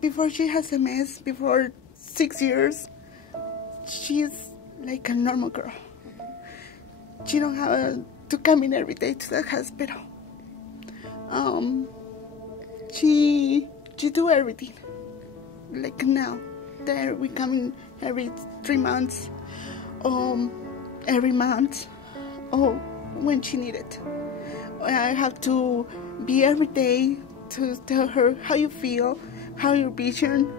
before she has MS, before 6 years, she's like a normal girl. She don't have to come in every day to the hospital. She do everything. Like now, there we come in every 3 months, every month, or when she need it. I have to be every day to tell her how you feel, how your vision,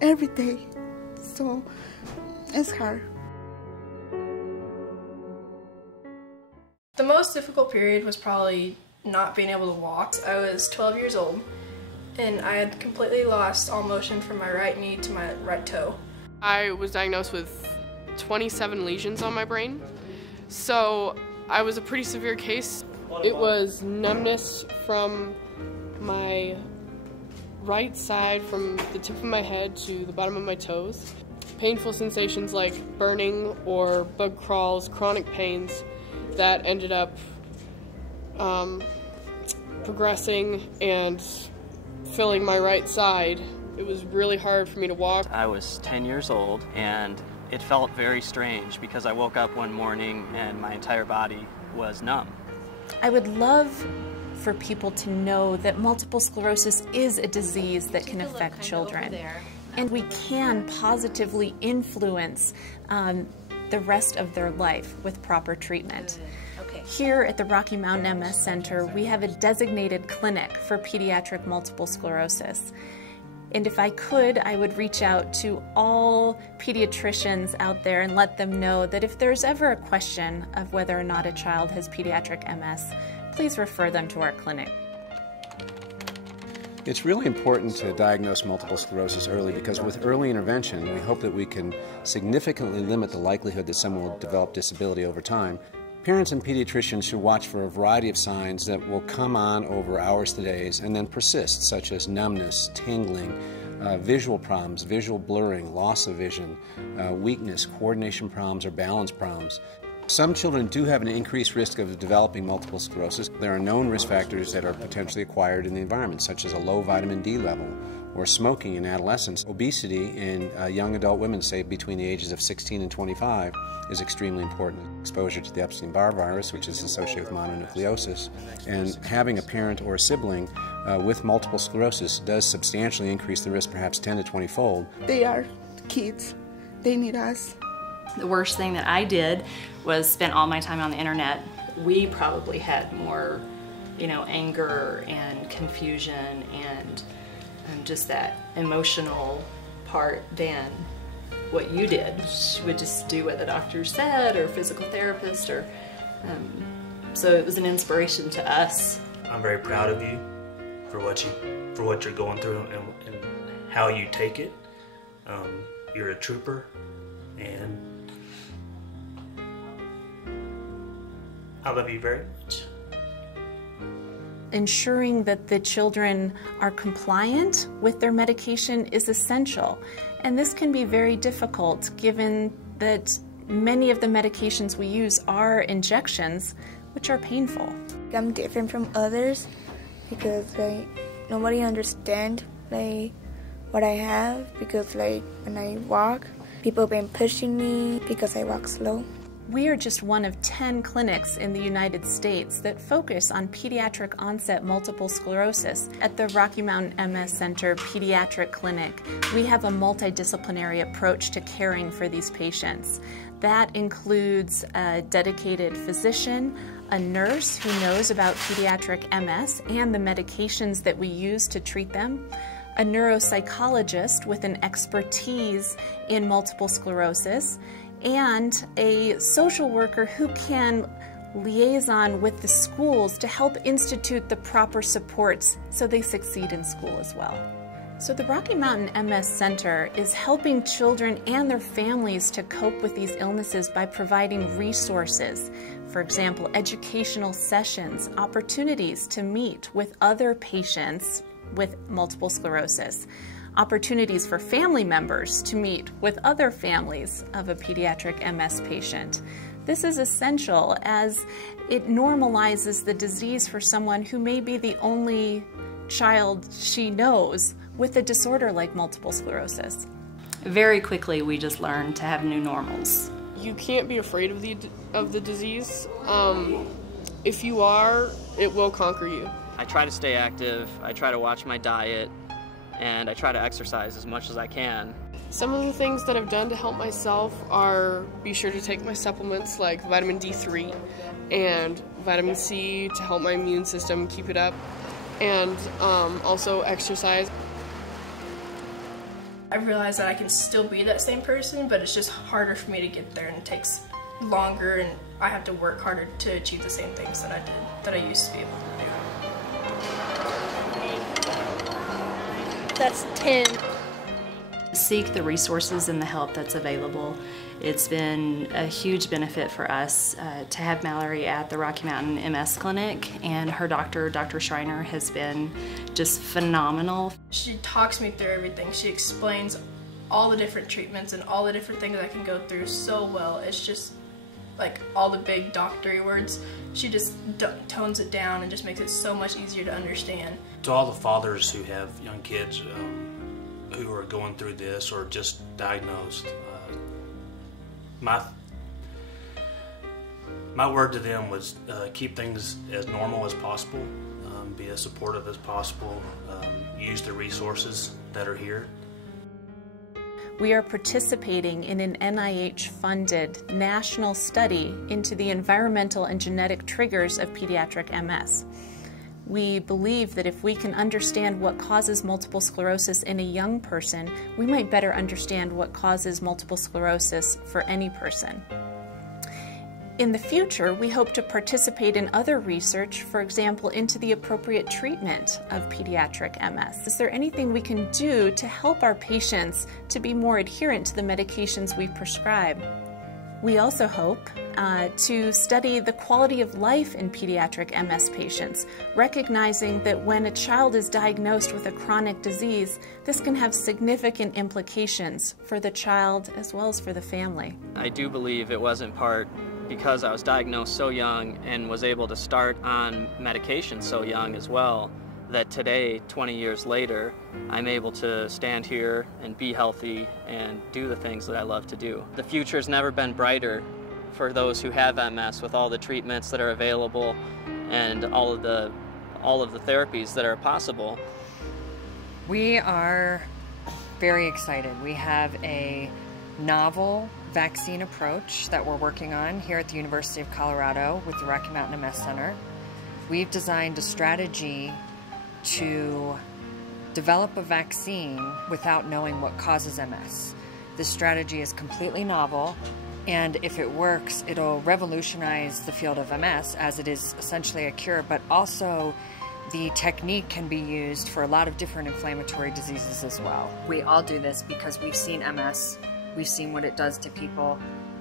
every day. So it's hard. The most difficult period was probably not being able to walk. I was 12 years old and I had completely lost all motion from my right knee to my right toe. I was diagnosed with 27 lesions on my brain, so I was a pretty severe case. It was numbness from my right side, from the tip of my head to the bottom of my toes. Painful sensations like burning or bug crawls, chronic pains that ended up progressing and filling my right side. It was really hard for me to walk. I was 10 years old and it felt very strange because I woke up one morning and my entire body was numb. I would love for people to know that multiple sclerosis is a disease that can affect children. And we can positively influence the rest of their life with proper treatment. Here at the Rocky Mountain MS Center, we have a designated clinic for pediatric multiple sclerosis. And if I could, I would reach out to all pediatricians out there and let them know that if there's ever a question of whether or not a child has pediatric MS, please refer them to our clinic. It's really important to diagnose multiple sclerosis early because with early intervention, we hope that we can significantly limit the likelihood that someone will develop disability over time. Parents and pediatricians should watch for a variety of signs that will come on over hours to days and then persist, such as numbness, tingling, visual problems, visual blurring, loss of vision, weakness, coordination problems, or balance problems. Some children do have an increased risk of developing multiple sclerosis. There are known risk factors that are potentially acquired in the environment, such as a low vitamin D level, or smoking in adolescence. Obesity in young adult women, say between the ages of 16 and 25, is extremely important. Exposure to the Epstein-Barr virus, which is associated with mononucleosis, and having a parent or a sibling with multiple sclerosis does substantially increase the risk, perhaps 10 to 20-fold. They are kids. They need us. The worst thing that I did was spend all my time on the internet. We probably had more, anger and confusion and just that emotional part than what you did. She would just do what the doctor said, or physical therapist, or so it was an inspiration to us. I'm very proud of you for what you're going through and how you take it. You're a trooper, and I love you very much. Ensuring that the children are compliant with their medication is essential, and this can be very difficult given that many of the medications we use are injections, which are painful. I'm different from others because nobody understands what I have, because when I walk, people have been pushing me because I walk slow. We are just one of 10 clinics in the United States that focus on pediatric onset multiple sclerosis. At the Rocky Mountain MS Center Pediatric Clinic, we have a multidisciplinary approach to caring for these patients. That includes a dedicated physician, a nurse who knows about pediatric MS and the medications that we use to treat them, a neuropsychologist with an expertise in multiple sclerosis, and a social worker who can liaison with the schools to help institute the proper supports so they succeed in school as well. So the Rocky Mountain MS Center is helping children and their families to cope with these illnesses by providing resources. For example, educational sessions, opportunities to meet with other patients with multiple sclerosis, opportunities for family members to meet with other families of a pediatric MS patient. This is essential as it normalizes the disease for someone who may be the only child she knows with a disorder like multiple sclerosis. Very quickly, we just learned to have new normals. You can't be afraid of the disease. If you are, it will conquer you. I try to stay active, I try to watch my diet, and I try to exercise as much as I can. Some of the things that I've done to help myself are be sure to take my supplements like vitamin D3 and vitamin C to help my immune system keep it up, and also exercise. I realized that I can still be that same person, but it's just harder for me to get there, and it takes longer, and I have to work harder to achieve the same things that I used to be able to do. That's 10. Seek the resources and the help that's available. It's been a huge benefit for us to have Mallory at the Rocky Mountain MS Clinic, and her doctor, Dr. Schreiner, has been just phenomenal. She talks me through everything. She explains all the different treatments and all the different things I can go through so well. It's just like all the big doctory words, she just tones it down and just makes it so much easier to understand. To all the fathers who have young kids who are going through this or just diagnosed, my word to them was keep things as normal as possible, be as supportive as possible, use the resources that are here. We are participating in an NIH-funded national study into the environmental and genetic triggers of pediatric MS. We believe that if we can understand what causes multiple sclerosis in a young person, we might better understand what causes multiple sclerosis for any person. In the future, we hope to participate in other research, for example, into the appropriate treatment of pediatric MS. Is there anything we can do to help our patients to be more adherent to the medications we prescribe? We also hope to study the quality of life in pediatric MS patients, recognizing that when a child is diagnosed with a chronic disease, this can have significant implications for the child as well as for the family. I do believe it was in part because I was diagnosed so young and was able to start on medication so young as well, that today, 20 years later, I'm able to stand here and be healthy and do the things that I love to do. The future's never been brighter for those who have MS, with all the treatments that are available and all of the therapies that are possible. We are very excited. We have a novel vaccine approach that we're working on here at the University of Colorado with the Rocky Mountain MS Center. We've designed a strategy to develop a vaccine without knowing what causes MS. This strategy is completely novel, and if it works, it'll revolutionize the field of MS, as it is essentially a cure, but also the technique can be used for a lot of different inflammatory diseases as well. We all do this because we've seen MS, we've seen what it does to people,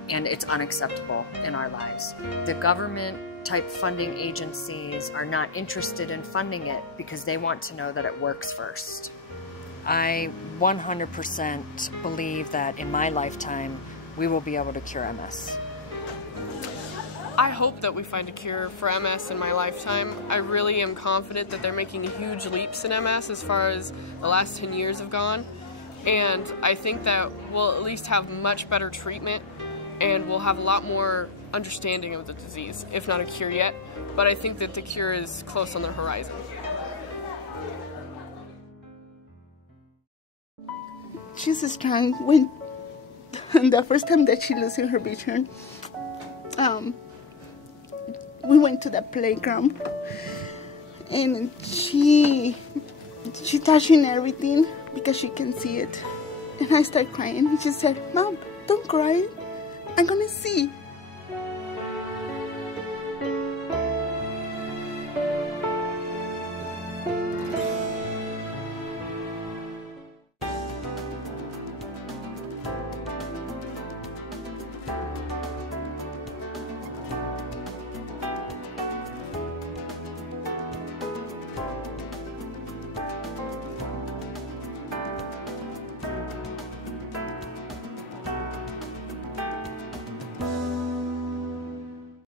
and it's unacceptable in our lives. The government type funding agencies are not interested in funding it because they want to know that it works first. I 100% believe that in my lifetime we will be able to cure MS. I hope that we find a cure for MS in my lifetime. I really am confident that they're making huge leaps in MS as far as the last 10 years have gone. And I think that we'll at least have much better treatment, and we'll have a lot more understanding of the disease, if not a cure yet. But I think that the cure is close on the horizon. She's strong. When the first time that she losing her vision, we went to the playground, and she touching everything because she can see it. And I started crying. She said, "Mom, don't cry. I'm gonna see."